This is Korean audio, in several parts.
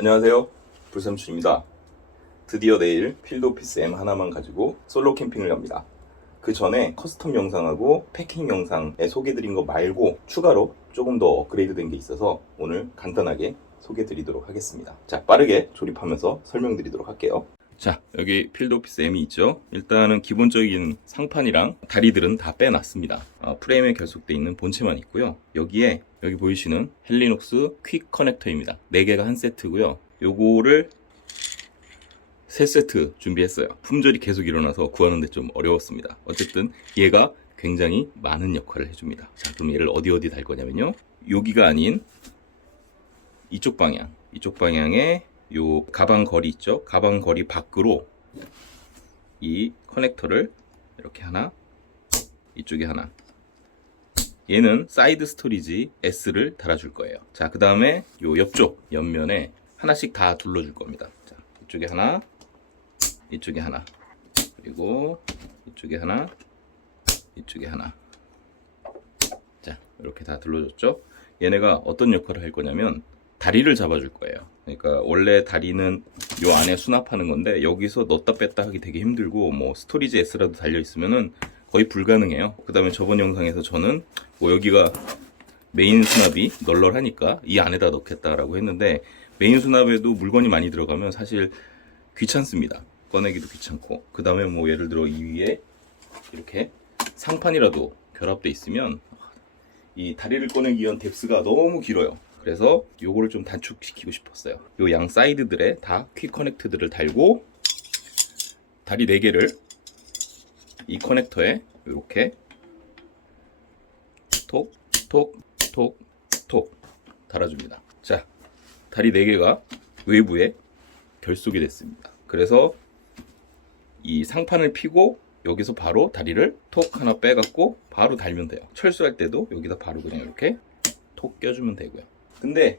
안녕하세요, 불삼촌입니다. 드디어 내일 필드 오피스 M 하나만 가지고 솔로 캠핑을 갑니다. 그 전에 커스텀 영상하고 패킹 영상에 소개드린 거 말고 추가로 조금 더 업그레이드 된 게 있어서 오늘 간단하게 소개 드리도록 하겠습니다. 자, 빠르게 조립하면서 설명드리도록 할게요. 자, 여기 필드 오피스 M이 있죠. 일단은 기본적인 상판이랑 다리들은 다 빼놨습니다. 프레임에 결속되어 있는 본체만 있고요. 여기 보이시는 헬리녹스 퀵 커넥터입니다. 4개가 한 세트고요. 요거를 3세트 준비했어요. 품절이 계속 일어나서 구하는데 좀 어려웠습니다. 어쨌든 얘가 굉장히 많은 역할을 해줍니다. 자, 그럼 얘를 어디 달 거냐면요, 여기가 아닌 이쪽 방향에 요 가방 거리 있죠? 가방 거리 밖으로 이 커넥터를 이렇게 하나, 이쪽에 하나, 얘는 사이드 스토리지 S를 달아줄 거예요. 자, 그 다음에 요 옆면에 하나씩 다 둘러줄 겁니다. 자, 이쪽에 하나, 이쪽에 하나, 그리고 이쪽에 하나, 이쪽에 하나. 자, 이렇게 다 둘러줬죠? 얘네가 어떤 역할을 할 거냐면 다리를 잡아줄 거예요. 그러니까 원래 다리는 요 안에 수납하는 건데 여기서 넣었다 뺐다 하기 되게 힘들고, 뭐 스토리지 S라도 달려 있으면은 거의 불가능해요. 그 다음에 저번 영상에서 저는 뭐 여기가 메인 수납이 널널하니까 이 안에다 넣겠다라고 했는데, 메인 수납에도 물건이 많이 들어가면 사실 귀찮습니다. 꺼내기도 귀찮고. 그 다음에 뭐 예를 들어 이 위에 이렇게 상판이라도 결합돼 있으면 이 다리를 꺼내기 위한 뎁스가 너무 길어요. 그래서 요거를 좀 단축시키고 싶었어요. 요 양 사이드들에 다 퀵 커넥트들을 달고, 다리 4개를 이 커넥터에 이렇게 톡, 톡, 톡, 톡 달아줍니다. 자, 다리 4개가 외부에 결속이 됐습니다. 그래서 이 상판을 피고 여기서 바로 다리를 톡 하나 빼갖고 바로 달면 돼요. 철수할 때도 여기다 바로 그냥 이렇게 톡 껴주면 되고요. 근데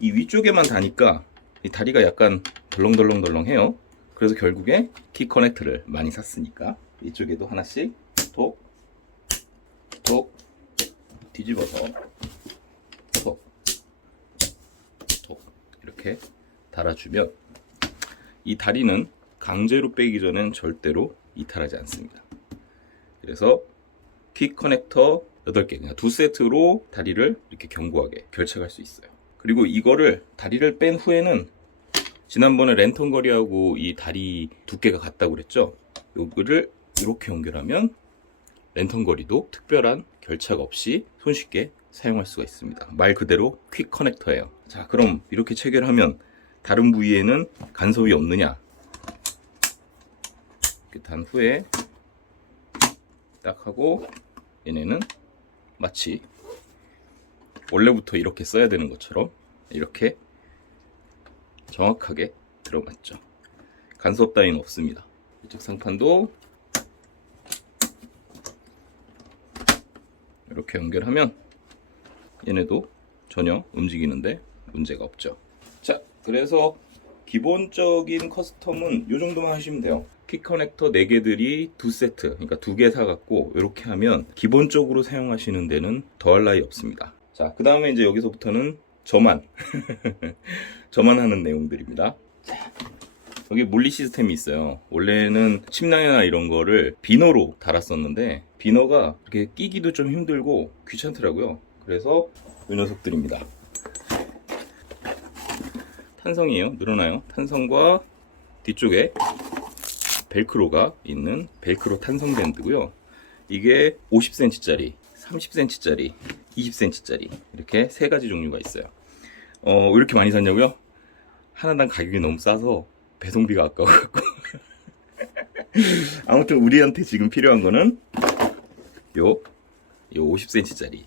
이 위쪽에만 다니까 이 다리가 약간 덜렁덜렁해요. 그래서 결국에 키 커넥터를 많이 샀으니까 이쪽에도 하나씩 톡, 톡 뒤집어서 톡, 톡 이렇게 달아주면 이 다리는 강제로 빼기 전엔 절대로 이탈하지 않습니다. 그래서 퀵 커넥터 8개, 그냥 2세트로 다리를 이렇게 견고하게 결착할 수 있어요. 그리고 이거를 다리를 뺀 후에는, 지난번에 랜턴 거리하고 이 다리 두께가 같다고 그랬죠? 요거를 이렇게 연결하면 랜턴 거리도 특별한 결착 없이 손쉽게 사용할 수가 있습니다. 말 그대로 퀵 커넥터예요. 자, 그럼 이렇게 체결하면 다른 부위에는 간섭이 없느냐? 이렇게 단 후에 딱 하고, 얘네는 마치 원래부터 이렇게 써야 되는 것처럼 이렇게 정확하게 들어맞죠. 간섭 따위는 없습니다. 이쪽 상판도 이렇게 연결하면 얘네도 전혀 움직이는데 문제가 없죠. 자, 그래서 기본적인 커스텀은 이 정도만 하시면 돼요. 퀵 커넥터 4개들이 2세트, 그러니까 2개 사갖고 이렇게 하면 기본적으로 사용하시는 데는 더할 나위 없습니다. 자, 그 다음에 이제 여기서부터는 저만 하는 내용들입니다. 자, 여기 물리 시스템이 있어요. 원래는 침낭이나 이런 거를 비너로 달았었는데 비너가 이렇게 끼기도 좀 힘들고 귀찮더라고요. 그래서 이 녀석들입니다. 탄성이에요. 늘어나요. 탄성과 뒤쪽에 벨크로가 있는 벨크로 탄성 밴드고요. 이게 50cm짜리, 30cm짜리, 20cm짜리 이렇게 3가지 종류가 있어요. 왜 이렇게 많이 샀냐고요? 하나당 가격이 너무 싸서 배송비가 아까워갖고 아무튼 우리한테 지금 필요한 거는 요 50cm짜리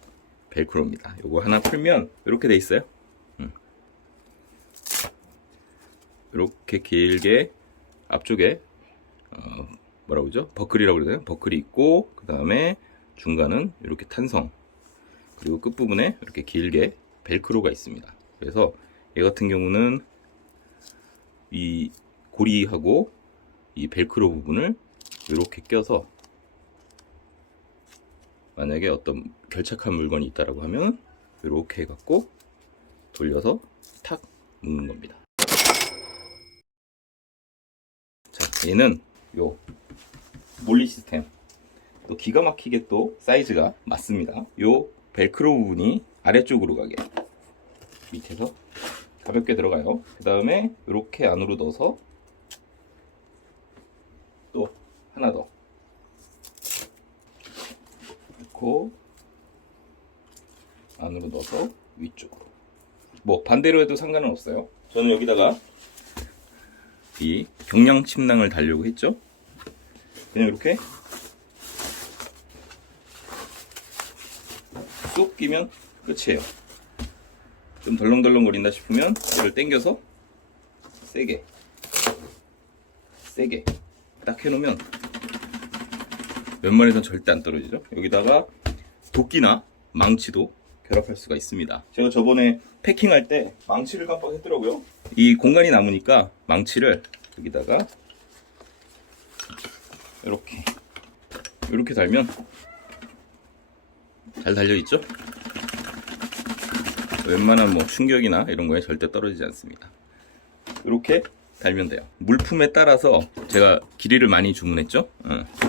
벨크로입니다. 요거 하나 풀면 이렇게 돼 있어요. 이렇게 길게 앞쪽에 뭐라고 그러죠? 버클이라고 그러나요? 버클이 있고, 그 다음에 중간은 이렇게 탄성, 그리고 끝부분에 이렇게 길게 벨크로가 있습니다. 그래서 얘 같은 경우는 이 고리하고 이 벨크로 부분을 이렇게 껴서 만약에 어떤 결착한 물건이 있다라고 하면 이렇게 해갖고 돌려서 탁 묶는 겁니다. 얘는 요 몰리 시스템 또 기가 막히게 또 사이즈가 맞습니다. 요 벨크로 부분이 아래쪽으로 가게 밑에서 가볍게 들어가요. 그 다음에 이렇게 안으로 넣어서 또 하나 더 넣고 안으로 넣어서 위쪽으로, 뭐 반대로 해도 상관은 없어요. 저는 여기다가 이 경량 침낭을 달려고 했죠. 그냥 이렇게 쏙 끼면 끝이에요. 좀 덜렁덜렁 거린다 싶으면 이걸 당겨서 세게 딱 해놓으면 웬만해선 절대 안 떨어지죠. 여기다가 도끼나 망치도 결합할 수가 있습니다. 제가 저번에 패킹할 때 망치를 깜빡했더라고요. 이 공간이 남으니까 망치를 여기다가 이렇게 달면 잘 달려있죠? 웬만한 뭐 충격이나 이런 거에 절대 떨어지지 않습니다. 이렇게 달면 돼요. 물품에 따라서 제가 길이를 많이 주문했죠?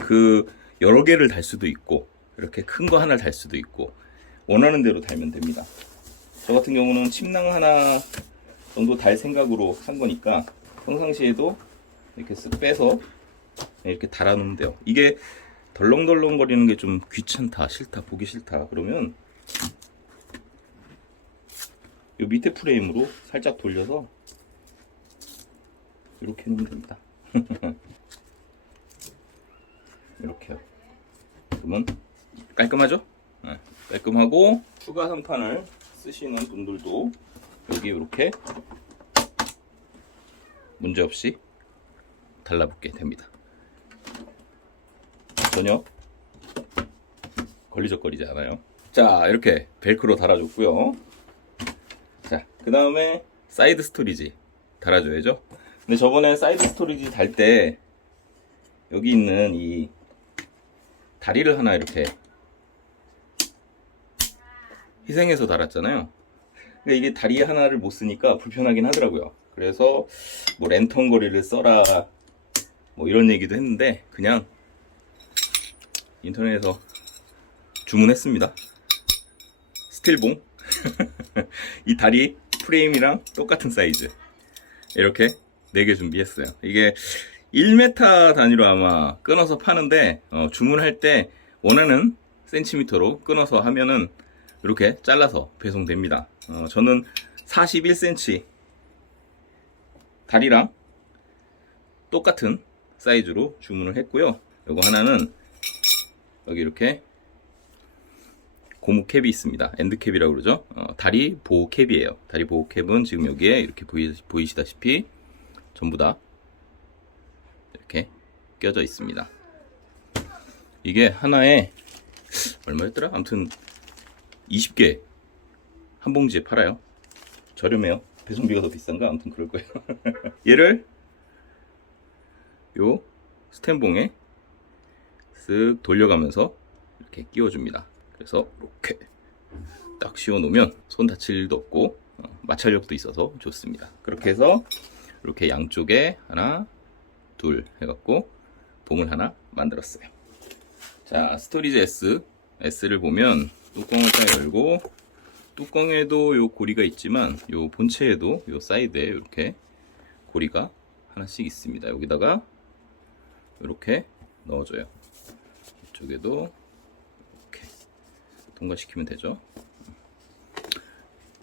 그 여러 개를 달 수도 있고 이렇게 큰 거 하나를 달 수도 있고 원하는 대로 달면 됩니다. 저 같은 경우는 침낭 하나 정도 달 생각으로 한 거니까 평상시에도 이렇게 쓱 빼서 이렇게 달아놓으면 돼요. 이게 덜렁덜렁 거리는 게 좀 귀찮다, 싫다, 보기 싫다 그러면 이 밑에 프레임으로 살짝 돌려서 이렇게 놓으면 됩니다. 이렇게요. 그러면 깔끔하죠? 네, 깔끔하고 추가 상판을 쓰시는 분들도 여기 이렇게 문제없이 달라붙게 됩니다. 전혀 걸리적거리지 않아요. 자, 이렇게 벨크로 달아줬고요. 자, 그 다음에 사이드 스토리지 달아줘야죠. 근데 저번에 사이드 스토리지 달 때 여기 있는 이 다리를 하나 이렇게 희생해서 달았잖아요. 그러니까 이게 다리 하나를 못 쓰니까 불편하긴 하더라고요. 그래서 뭐 랜턴 거리를 써라 뭐 이런 얘기도 했는데 그냥 인터넷에서 주문했습니다. 스틸봉 이 다리 프레임이랑 똑같은 사이즈 이렇게 4개 준비했어요. 이게 1m 단위로 아마 끊어서 파는데 주문할 때 원하는 센티미터로 끊어서 하면은 이렇게 잘라서 배송됩니다. 저는 41cm 다리랑 똑같은 사이즈로 주문을 했고요. 요거 하나는 여기 이렇게 고무 캡이 있습니다. 엔드 캡이라고 그러죠. 다리 보호 캡이에요. 다리 보호 캡은 지금 여기에 이렇게 보이시다시피 전부 다 이렇게 껴져 있습니다. 이게 하나에 얼마였더라? 아무튼 20개 한 봉지에 팔아요. 저렴해요. 배송비가 더 비싼가? 아무튼 그럴 거예요. 얘를 요 스텐봉에 쓱 돌려가면서 이렇게 끼워줍니다. 그래서 이렇게 딱 씌워 놓으면 손 다칠 일도 없고 마찰력도 있어서 좋습니다. 그렇게 해서 이렇게 양쪽에 하나 둘 해갖고 봉을 하나 만들었어요. 자, 스토리지 S를 보면 뚜껑을 딱 열고 뚜껑에도 요 고리가 있지만 요 본체에도 요 사이드에 이렇게 고리가 하나씩 있습니다. 여기다가 이렇게 넣어줘요. 이쪽에도 이렇게 통과시키면 되죠.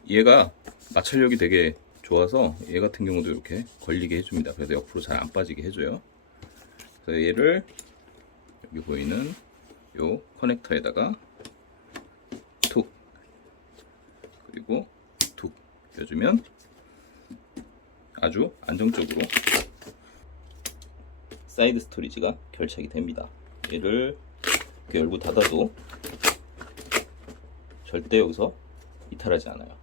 얘가 마찰력이 되게 좋아서 얘 같은 경우도 이렇게 걸리게 해줍니다. 그래서 옆으로 잘 안 빠지게 해줘요. 그래서 얘를 여기 보이는 요 커넥터에다가 툭 그리고 툭 껴주면 아주 안정적으로 사이드 스토리지가 결착이 됩니다. 얘를 이렇게 열고 닫아도 절대 여기서 이탈하지 않아요.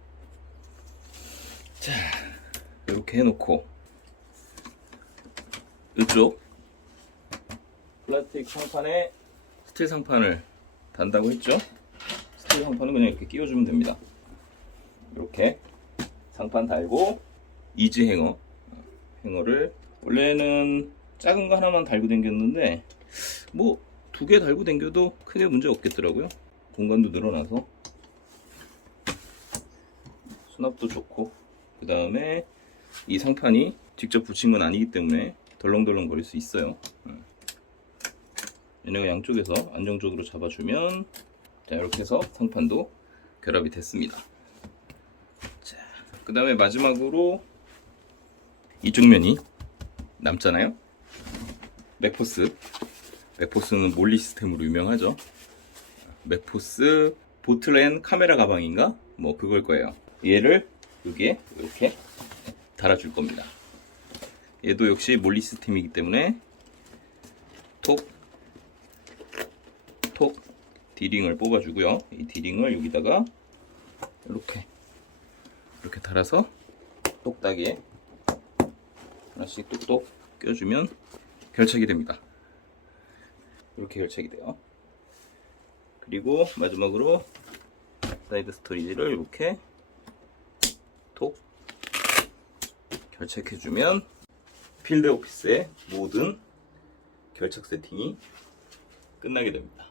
자, 이렇게 해놓고 이쪽 플라스틱 상판에 스틸 상판을 단다고 했죠? 스틸 상판은 그냥 이렇게 끼워주면 됩니다. 이렇게 상판 달고 이지 행어를 원래는 작은 거 하나만 달고 댕겼는데 뭐 2개 달고 댕겨도 크게 문제 없겠더라고요. 공간도 늘어나서 수납도 좋고, 그 다음에 이 상판이 직접 붙인 건 아니기 때문에 덜렁덜렁 거릴 수 있어요. 얘네가 양쪽에서 안정적으로 잡아주면, 자, 이렇게 해서 상판도 결합이 됐습니다. 자, 그 다음에 마지막으로 이쪽 면이 남잖아요. 맥포스는 몰리 시스템으로 유명하죠. 맥포스 보틀앤 카메라 가방인가? 뭐 그걸 거예요. 얘를 여기에 이렇게 달아줄 겁니다. 얘도 역시 몰리 시스템이기 때문에 톡 디링을 뽑아주고요. 이 디링을 여기다가 이렇게 달아서 똑딱이에 하나씩 똑똑 껴주면 결착이 됩니다. 이렇게 결착이 돼요. 그리고 마지막으로 사이드 스토리지를 이렇게 톡 결착해주면 필드 오피스의 모든 결착 세팅이 끝나게 됩니다.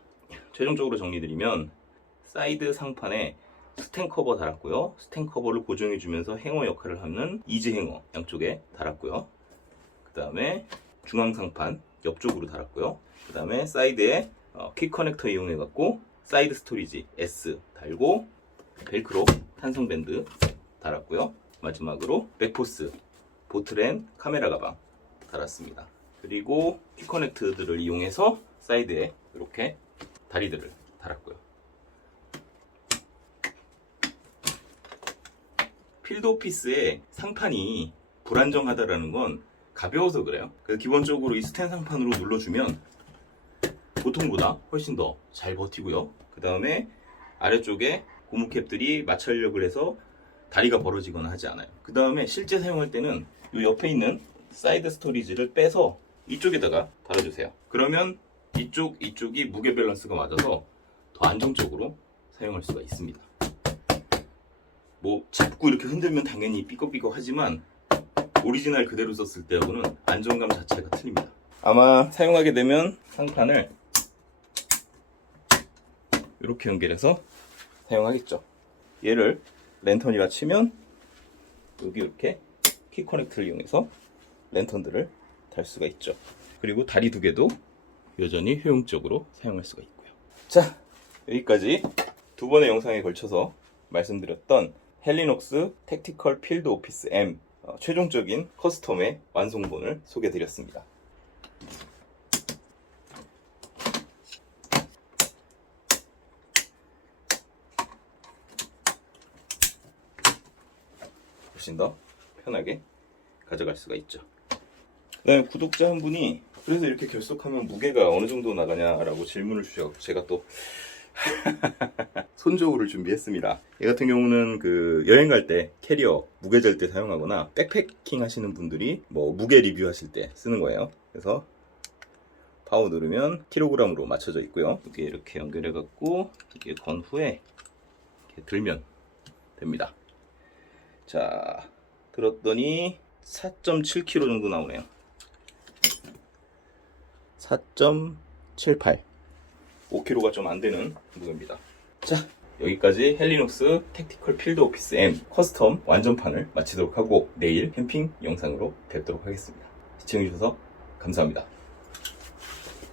최종적으로 정리드리면, 사이드 상판에 스텐 커버 달았고요. 스텐 커버를 고정해주면서 행어 역할을 하는 이지 행어 양쪽에 달았고요. 그 다음에 중앙 상판 옆쪽으로 달았고요. 그 다음에 사이드에 킥 커넥터 이용해갖고 사이드 스토리지 S 달고, 벨크로 탄성 밴드 달았고요. 마지막으로 백포스 보틀앤 카메라 가방 달았습니다. 그리고 킥 커넥트들을 이용해서 사이드에 이렇게 다리들을 달았고요. 필드 오피스의 상판이 불안정하다라는 건 가벼워서 그래요. 그래서 기본적으로 이 스텐 상판으로 눌러주면 보통보다 훨씬 더 잘 버티고요. 그 다음에 아래쪽에 고무캡들이 마찰력을 해서 다리가 벌어지거나 하지 않아요. 그 다음에 실제 사용할 때는 이 옆에 있는 사이드 스토리지를 빼서 이쪽에다가 달아주세요. 그러면 이쪽이 무게 밸런스가 맞아서 더 안정적으로 사용할 수가 있습니다. 뭐 잡고 이렇게 흔들면 당연히 삐걱삐걱 하지만 오리지널 그대로 썼을 때하고는 안정감 자체가 틀립니다. 아마 사용하게 되면 상판을 이렇게 연결해서 사용하겠죠. 얘를 랜턴이라 치면 여기 이렇게 키 커넥터를 이용해서 랜턴들을 달 수가 있죠. 그리고 다리 2개도 여전히 효용적으로 사용할 수가 있고요. 자, 여기까지 2번의 영상에 걸쳐서 말씀드렸던 헬리녹스 택티컬 필드 오피스 M 최종적인 커스텀의 완성본을 소개해드렸습니다. 훨씬 더 편하게 가져갈 수가 있죠. 그 다음에 구독자 한 분이 그래서 이렇게 결속하면 무게가 어느 정도 나가냐라고 질문을 주셔서 제가 또 손저우를 준비했습니다. 얘 같은 경우는 그 여행 갈 때 캐리어 무게 잴 때 사용하거나 백패킹 하시는 분들이 뭐 무게 리뷰 하실 때 쓰는 거예요. 그래서 파워 누르면 킬로그램으로 맞춰져 있고요. 이게 이렇게 연결해 갖고 이게 건 후에 이렇게 들면 됩니다. 자, 들었더니 4.7kg 정도 나오네요. 4.78 5kg가 좀 안되는 무게입니다. 자, 여기까지 헬리녹스 택티컬 필드 오피스 M 커스텀 완전판을 마치도록 하고 내일 캠핑 영상으로 뵙도록 하겠습니다. 시청해주셔서 감사합니다.